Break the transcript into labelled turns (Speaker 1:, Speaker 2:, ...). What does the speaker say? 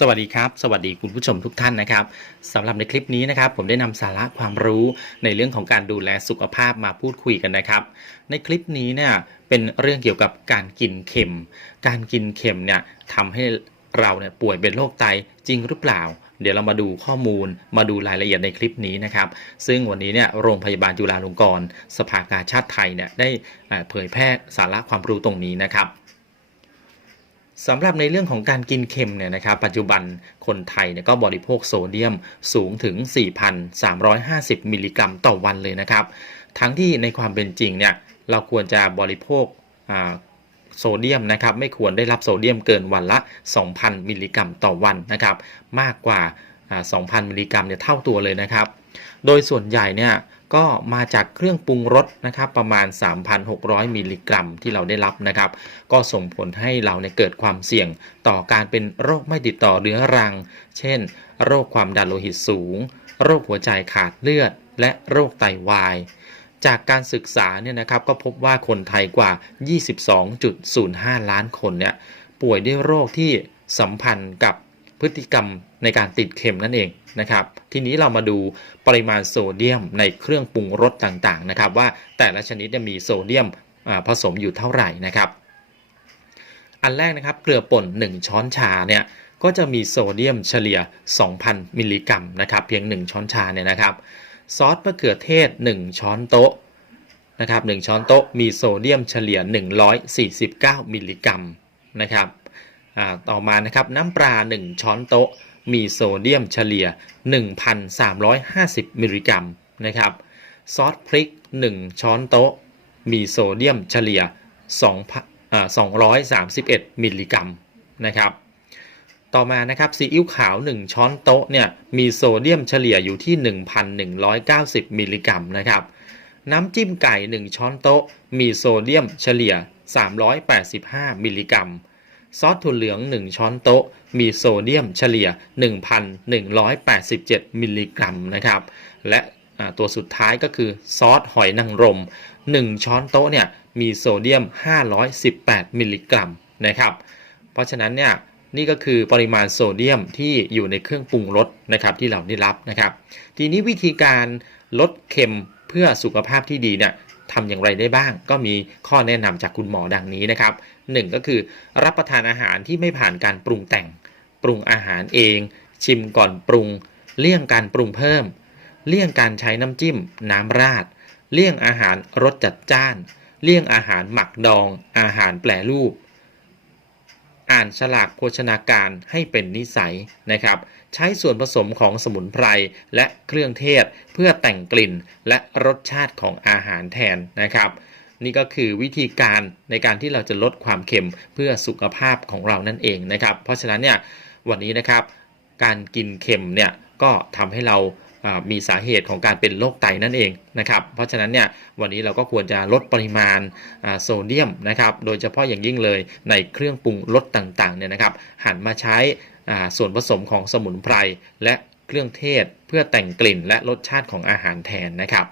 Speaker 1: สวัสดีครับ สวัสดีคุณผู้ชมทุกท่านนะครับสำหรับในคลิปนี้นะครับ ผมได้นำสาระความรู้ในเรื่องของการดูแลสุขภาพมาพูดคุยกันนะครับ ในคลิปนี้เนี่ยเป็นเรื่องเกี่ยวกับการกินเค็ม การกินเค็มเนี่ยทำให้เราเนี่ยป่วยเป็นโรคไตจริงหรือเปล่า เดี๋ยวเรามาดูข้อมูลมาดูรายละเอียดในคลิปนี้นะครับ ซึ่งวันนี้เนี่ยโรงพยาบาลจุฬาลงกรณ์สภากาชาติไทยเนี่ยได้เอ่อเผยแพร่สาระความรู้ตรงนี้นะครับ สำหรับในเรื่องของการกินเค็มเนี่ยนะครับปัจจุบันคนไทยเนี่ยก็บริโภคโซเดียมสูงถึง 4,350 มิลลิกรัมต่อวันเลยนะครับ ทั้งที่ในความเป็นจริงเนี่ยเราควรจะบริโภคโซเดียมนะครับไม่ควรได้รับโซเดียมเกินวันละ 2,000 มิลลิกรัมต่อวันนะครับมากกว่าอ่า2,000 มิลลิกรัมเนี่ยเท่าตัวเลยนะครับ โดยส่วนใหญ่เนี่ย ก็มาจากเครื่องปรุงรสนะครับประมาณ 3,600 มิลลิกรัมที่เราได้รับนะครับ ก็ส่งผลให้เราเนี่ยเกิดความเสี่ยงต่อการเป็นโรคไม่ติดต่อเรื้อรัง เช่น โรคความดันโลหิตสูง โรคหัวใจขาดเลือด และโรคไตวายจากการศึกษาเนี่ยนะครับก็พบว่าคนไทยกว่า 22.05 ล้านคนเนี่ยป่วยด้วยโรคที่สัมพันธ์กับ พฤติกรรมในการติดเค็มนั่นเองนะครับ ทีนี้เรามาดูปริมาณโซเดียมในเครื่องปรุงรสต่างๆนะครับ ว่าแต่ละชนิดจะมีโซเดียมผสมอยู่เท่าไหร่นะครับ อันแรกนะครับเกลือป่น 1 ช้อนชาเนี่ยก็จะมีโซเดียมเฉลี่ย 2,000 มิลลิกรัมนะครับ เพียง 1 ช้อนชาเนี่ยนะครับ ซอสมะเขือเทศ 1 ช้อนโต๊ะนะครับ1ช้อนโต๊ะมีโซเดียมเฉลี่ย 149 มิลลิกรัมนะครับ ต่อมานะครับน้ำปลา 1 ช้อนโต๊ะ มีโซเดียมเฉลี่ย 1,350 มิลลิกรัมนะครับซอสพริก 1 ช้อนโต๊ะ มีโซเดียมเฉลี่ย2อ่า231 มิลลิกรัมนะครับต่อมานะครับซีอิ๊วขาว 1 ช้อนโต๊ะเนี่ยมีโซเดียมเฉลี่ยอยู่ที่ 1,190 มิลลิกรัมนะครับน้ำจิ้มไก่ 1 ช้อนโต๊ะ มีโซเดียมเฉลี่ย 385 มิลลิกรัม ซอสถั่วเหลือง 1 ช้อนโต๊ะ มีโซเดียมเฉลี่ย 1,187 มิลลิกรัมนะครับ และตัวสุดท้ายก็คือซอสหอยนางรม 1 ช้อนโต๊ะเนี่ยมีโซเดียม 518 มิลลิกรัมนะครับ เพราะฉะนั้นเนี่ยนี่ก็คือปริมาณโซเดียมที่อยู่ในเครื่องปรุงรสนะครับที่เราได้รับนะครับ ทีนี้วิธีการลดเค็มเพื่อสุขภาพที่ดีเนี่ย ทำอย่างไรได้บ้าง ก็มีข้อแนะนำจากคุณหมอดังนี้นะครับหนึ่งก็คือรับประทานอาหารที่ไม่ผ่านการปรุงแต่ง ปรุงอาหารเอง ชิมก่อนปรุง เลี่ยงการปรุงเพิ่ม เลี่ยงการใช้น้ำจิ้ม น้ำราด เลี่ยงอาหารรสจัดจ้าน เลี่ยงอาหารหมักดอง อาหารแปรรูป อ่านฉลากโภชนาการให้เป็นนิสัยนะครับ ใช้ส่วนผสมของสมุนไพรและเครื่องเทศเพื่อแต่งกลิ่นและรสชาติของอาหารแทนนะครับ นี่ก็คือวิธีการในการที่เราจะลดความเค็มเพื่อสุขภาพของเรานั่นเองนะครับ เพราะฉะนั้นเนี่ยวันนี้นะครับการกินเค็มเนี่ยก็ทำให้เรา มีสาเหตุของการเป็นโรคไตนั่นเองนะครับ เพราะฉะนั้นเนี่ยวันนี้เราก็ควรจะลดปริมาณโซเดียมนะครับ โดยเฉพาะอย่างยิ่งเลยในเครื่องปรุงรสต่างๆเนี่ยนะครับ หันมาใช้ส่วนผสมของสมุนไพรและเครื่องเทศเพื่อแต่งกลิ่นและรสชาติของอาหารแทนนะครับ